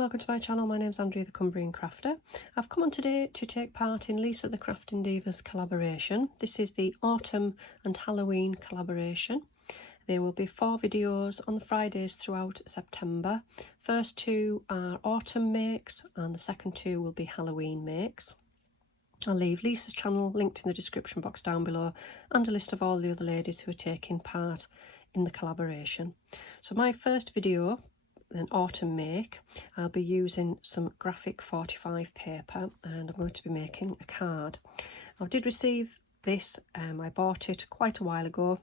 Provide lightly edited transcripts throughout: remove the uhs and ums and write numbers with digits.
welcome to my channel. My name's Andrea the Cumbrian Crafter. I've come on today to take part in Lisa the Crafting Divas collaboration. This is the Autumn and Halloween collaboration. There will be 4 videos on the Fridays throughout September. First 2 are autumn makes and the second 2 will be Halloween makes. I'll leave Lisa's channel linked in the description box down below and a list of all the other ladies who are taking part in the collaboration. So my first video, an autumn make, I'll be using some graphic 45 paper and I'm going to be making a card. I did receive this, I bought it quite a while ago.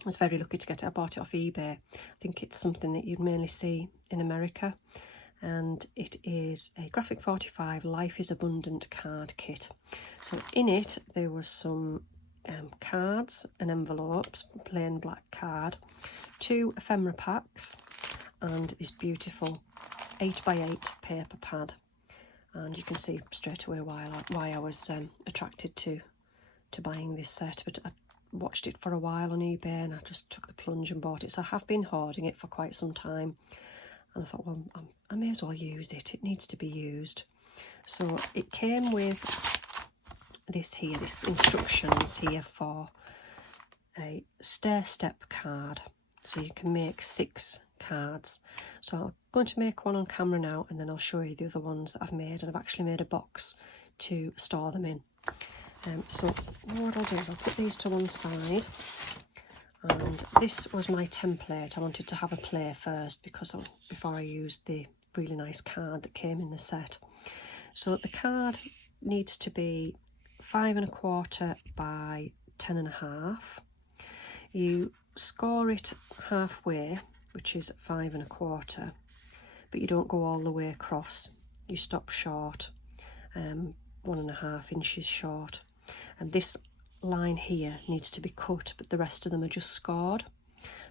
I was very lucky to get it. I bought it off eBay. I think it's something that you'd mainly see in America, and it is a graphic 45 Life is Abundant card kit. So in it there was some cards and envelopes, plain black card, 2 ephemera packs, and this beautiful 8x8 paper pad. And you can see straight away why I was attracted to buying this set. But I watched it for a while on eBay and I just took the plunge and bought it. So I have been hoarding it for quite some time, and I thought, well, I may as well use it. It needs to be used. So it came with this instructions here for a Stairstepcard. So you can make 6 cards. So I'm going to make one on camera now, and then I'll show you the other ones that I've made, and I've actually made a box to store them in. So what I'll do is I'll put these to one side, and this was my template. I wanted to have a play first before I used the really nice card that came in the set. So the card needs to be 5 1/4 by 10 1/2. You score it halfway, which is 5 1/4, but you don't go all the way across. You stop short, 1 1/2 inches short, and this line here needs to be cut, but the rest of them are just scored.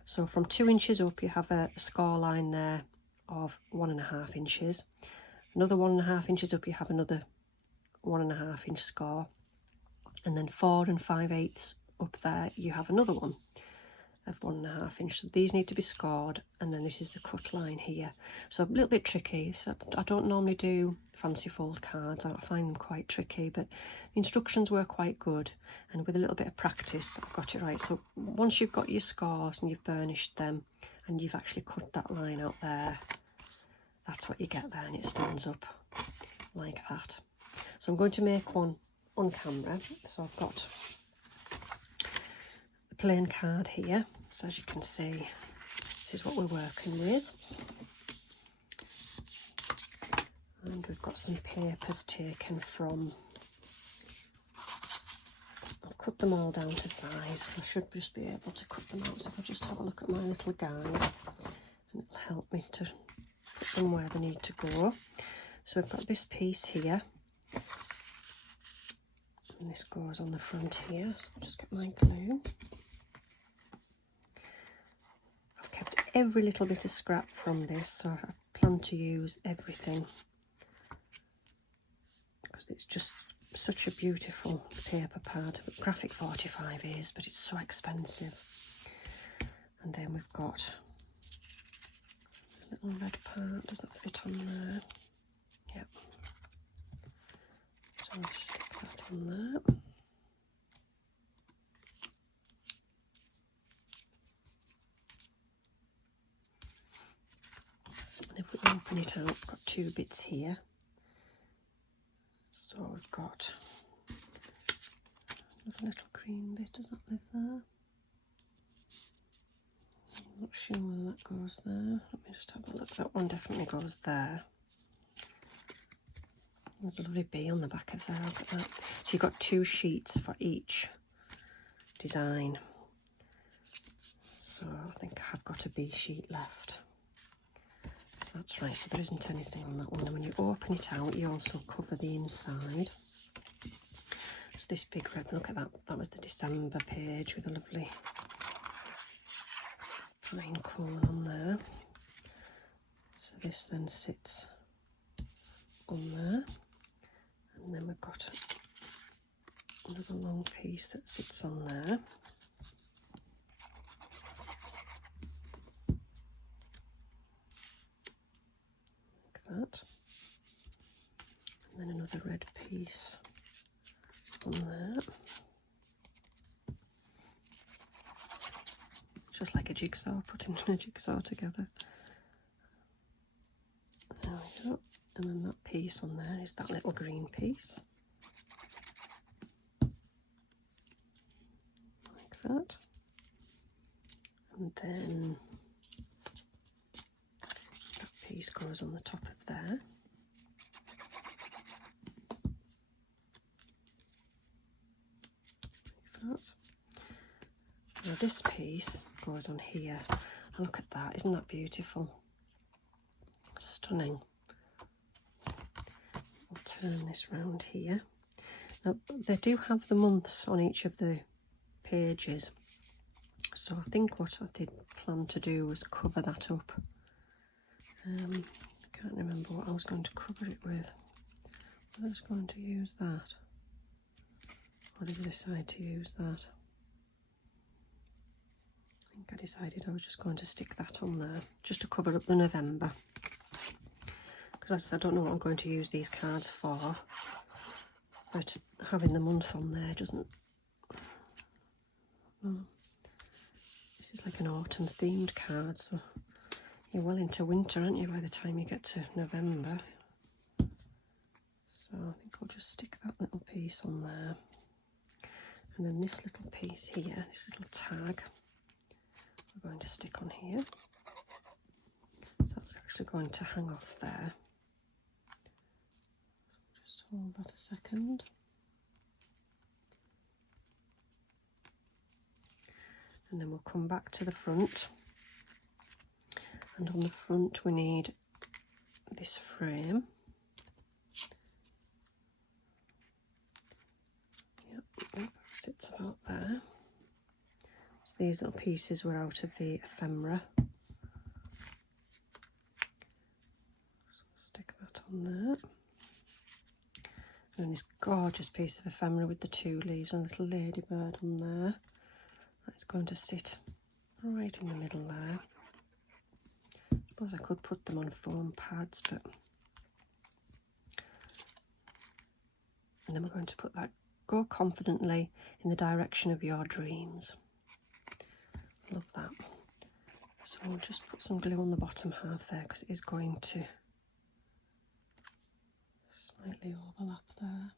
So from 2 inches up you have a score line there of 1 1/2 inches. Another 1 1/2 inches up you have another 1 1/2 inch score, and then 4 5/8 up there you have another one of 1 1/2 inch. So these need to be scored, and then this is the cut line here. So a little bit tricky. So I don't normally do fancy fold cards. I find them quite tricky, but the instructions were quite good, and with a little bit of practice I've got it right. So once you've got your scores and you've burnished them and you've actually cut that line out there, that's what you get there, and it stands up like that. So I'm going to make one on camera. So I've got the plain card here. So as you can see, this is what we're working with. And we've got some papers taken from, I'll cut them all down to size, so I should just be able to cut them out. So if I just have a look at my little guide, and it'll help me to put them where they need to go. So I've got this piece here, and this goes on the front here. So I'll just get my glue. I've kept every little bit of scrap from this, so I plan to use everything, because it's just such a beautiful paper pad. Graphic 45 is, but it's so expensive. And then we've got a little red part. Does that fit on there? Yep. So I'll just stick that on there. And if we open it out, we've got 2 bits here. So we've got another little green bit. Does that live there? I'm not sure whether that goes there. Let me just have a look. That one definitely goes there. There's a lovely bee on the back of there. Look at that. So you've got 2 sheets for each design. So I think I've got a bee sheet left. So that's right. So there isn't anything on that one. And when you open it out, you also cover the inside. It's this big red. Look at that. That was the December page with a lovely pine cone on there. So this then sits on there, and then we've got another long piece that sits on there. Like piece on there. Just like a jigsaw, putting a jigsaw together. There we go. And then that piece on there is that little green piece. Like that. And then that piece goes on the top of there. Like that. Now this piece goes on here. And look at that, isn't that beautiful? Stunning. We'll turn this round here. Now they do have the months on each of the pages, so I think what I did plan to do was cover that up. I can't remember what I was going to cover it with. I was going to use that, or did I decide to use that? I think I decided I was just going to stick that on there, just to cover up the November. Because I don't know what I'm going to use these cards for, but having the month on there doesn't... Oh, this is like an autumn themed card, so you're well into winter, aren't you, by the time you get to November. So I think I'll just stick that little piece on there. And then this little piece here, this little tag, we're going to stick on here. So that's actually going to hang off there. Just hold that a second. And then we'll come back to the front. And on the front we need this frame. Yep, that sits about there. So these little pieces were out of the ephemera. So stick that on there. And this gorgeous piece of ephemera with the 2 leaves and a little ladybird on there. That's going to sit right in the middle there. I suppose I could put them on foam pads, but... And then we're going to put that, go confidently in the direction of your dreams. Love that. So we'll just put some glue on the bottom half there, because it is going to slightly overlap there.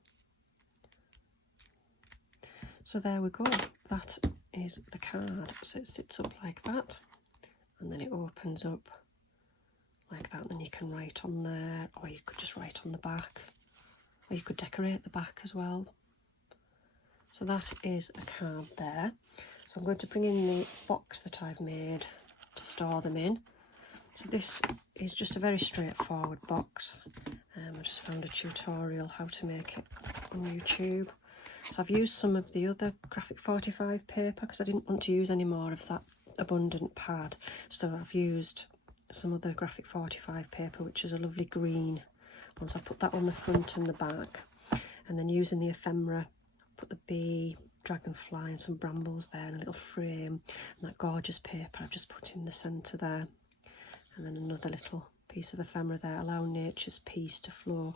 So there we go. That is the card. So it sits up like that, and then it opens up like that, and then you can write on there, or you could just write on the back, or you could decorate the back as well. So that is a card there. So I'm going to bring in the box that I've made to store them in. So this is just a very straightforward box. I just found a tutorial how to make it on YouTube. So I've used some of the other graphic 45 paper because I didn't want to use any more of that abundant pad. So I've used some other graphic 45 paper, which is a lovely green one. So I put that on the front and the back. And then using the ephemera, put the bee, dragonfly and some brambles there, and a little frame. And that gorgeous paper I've just put in the centre there. And then another little piece of ephemera there. Allow nature's peace to flow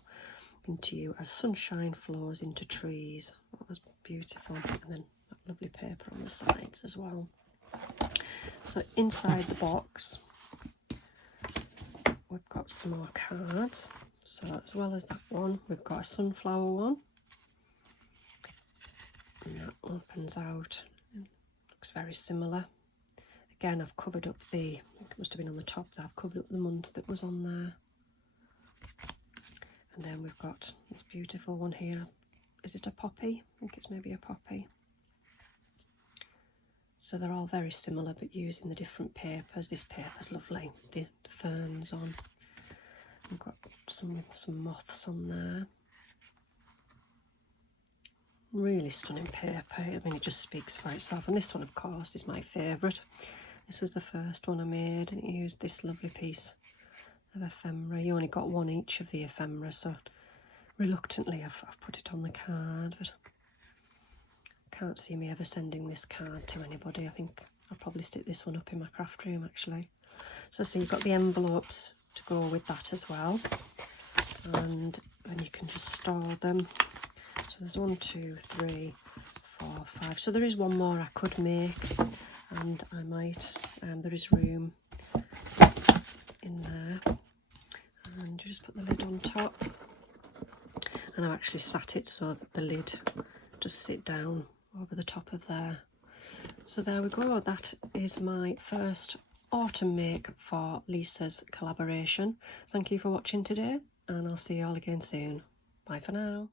into you as sunshine flows into trees. That was beautiful. And then that lovely paper on the sides as well. So inside the box we've got some more cards. So as well as that one, we've got a sunflower one, and that opens out. Looks very similar. Again, I've covered up the, I think it must have been on the top there, I've covered up the month that was on there. And then we've got this beautiful one here. Is it a poppy? I think it's maybe a poppy. So they're all very similar, but using the different papers. This paper's lovely, the ferns on. We've got some moths on there. Really stunning paper. I mean, it just speaks for itself. And this one, of course, is my favourite. This was the first one I made, and it used this lovely piece of ephemera. You only got one each of the ephemera, so reluctantly I've put it on the card, but I can't see me ever sending this card to anybody. I think I'll probably stick this one up in my craft room, actually. So you've got the envelopes to go with that as well, and and you can just store them. So there's 1, 2, 3, 4, 5. So there is one more I could make, and I might. There is room in there, and you just put the lid on top. And I've actually sat it so that the lid just sit down over the top of there. So there we go. That is my first autumn make for Lisa's collaboration. Thank you for watching today, and I'll see you all again soon. Bye for now.